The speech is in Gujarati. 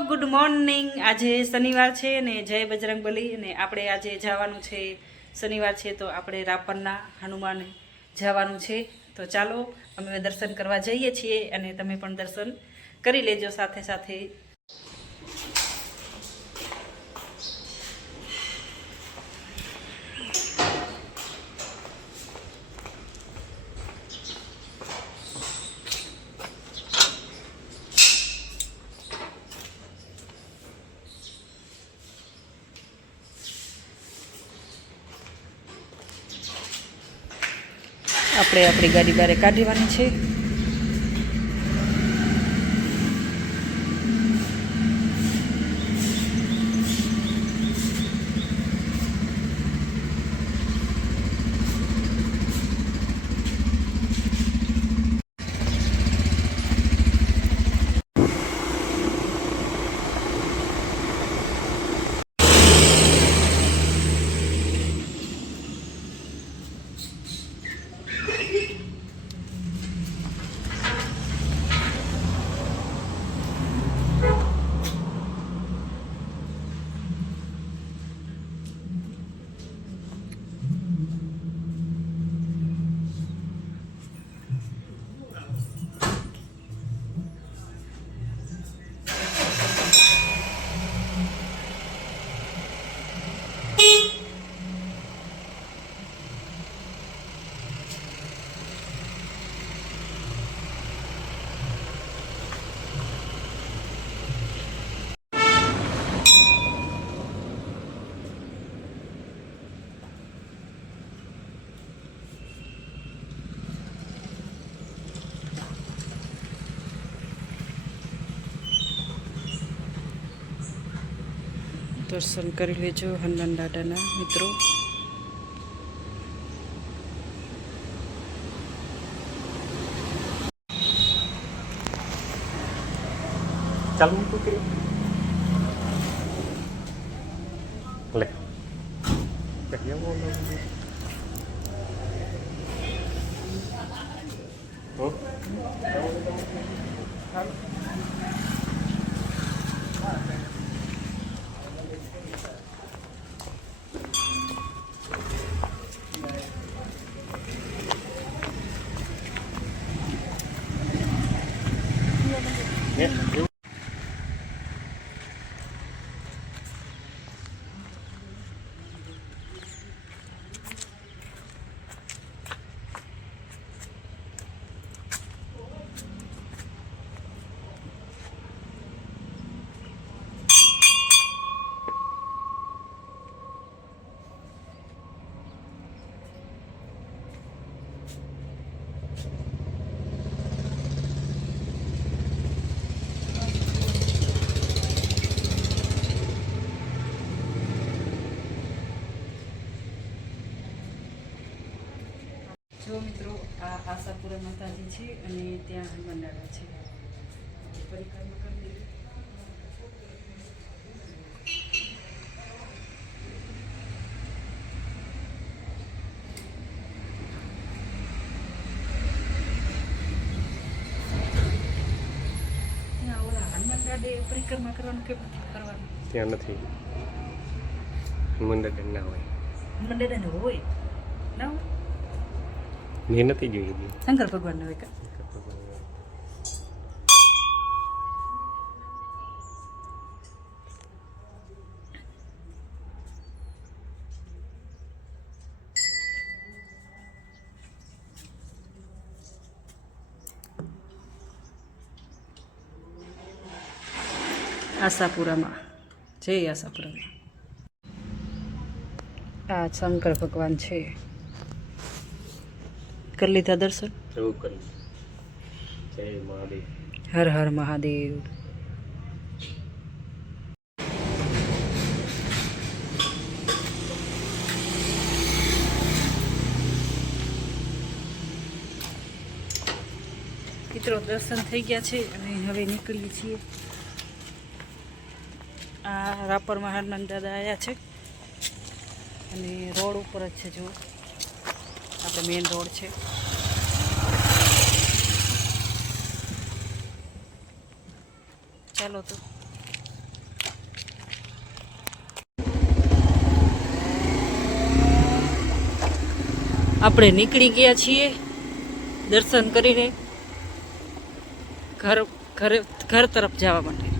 ગુડ મોર્નિંગ આજે શનિવાર છે ને જય બજરંગબલી અને આપણે આજે જવાનું છે. શનિવાર છે તો આપણે રાપરના હનુમાન જવાનું છે. તો ચાલો, અમે દર્શન કરવા જઈએ છીએ અને તમે પણ દર્શન કરી લેજો સાથે સાથે. આપણે આપણી ગાડી બારે કાઢવાની છે. દર્શન કરી લેજો હનુમાન દાદાના મિત્રો. ચાલુ લે. É, eu... આશાપુરા માતાજી છે અને ત્યાં હનુમાન દાદા છે પરિક્રમા કરી હનુમાન દાદે પરિક્રમા કરવાનું કેમ કરવાનું? ત્યાં નથી. મંદિર ના હોય. હનુમાન હોય? ના હોય? મેં નથી જોયું શંકર ભગવાનને હોય આશાપુરામાં. જય આશાપુરામાં. આ શંકર ભગવાન છે. કરી લીધા દર્શન? એવું કરી જય મહાદેવ. હર હર મહાદેવ. મિત્રો દર્શન થઈ ગયા છે અને હવે નીકળીએ છીએ. આ રાપરમાં હનુમાન દાદા આવ્યા છે. અને રોડ ઉપર જ છે જો આપણે મેઇન રોડ છે. ચાલો તો. આપણે નીકળી ગયા છીએ દર્શન કરીને ઘર ઘર ઘર તરફ જવા માટે.